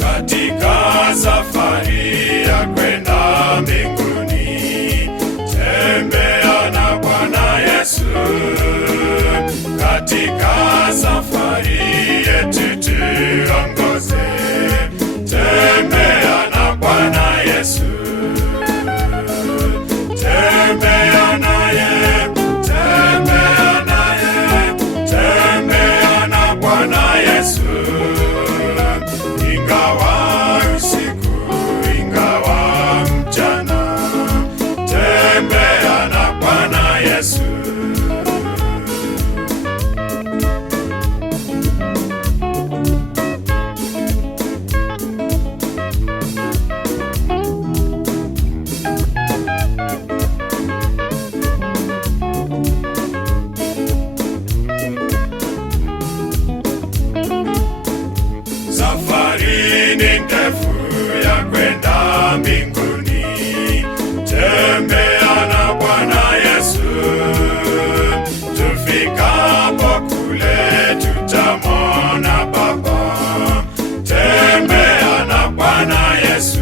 Katika safari ya kwenda mbinguni, tembea na Bwana Yesu. Katika safari yetu tuongoze, tembea na Bwana Yesu. Tembea naye, tembea naye, tembea na Bwana Yesu. Ingawa usiku, ingawa mchana, tembea na Bwana Yesu. Safari ni ndefu ya kwenda mbinguni, tembea na Bwana Yesu. Tufikapo kule tutamwona Baba, tembea na Bwana Yesu.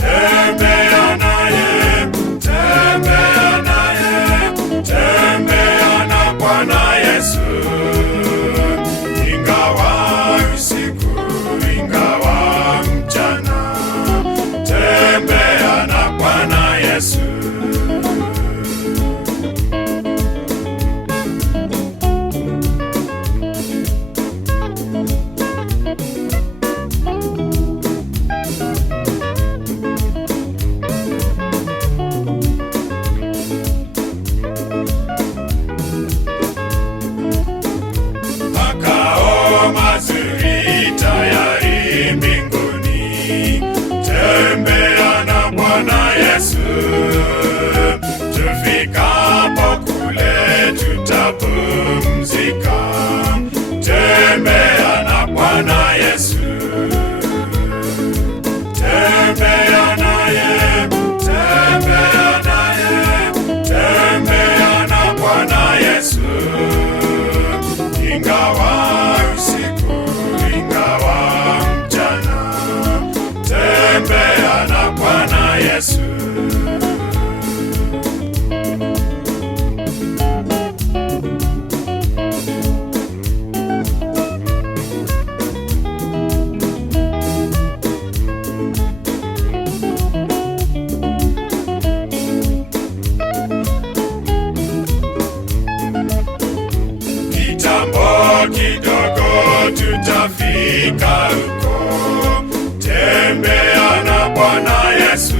Tembea naye, tembea naye, tembea na Bwana Yesu. Ingawa usiku, ingawa mchana, tembea na Bwana Yesu. Makao mazuri tayari mbinguni, tembea na Bwana Yesu. Tufikapo kule tutapumzika, tembea na Bwana Yesu. Tembea naye, tembea naye, tembea na Bwana Yesu. Ingawa usiku, ingawa mchana, tembea na Bwana Yesu. Kitambo kidogo tutafika huko, tembea na Bwana Yesu.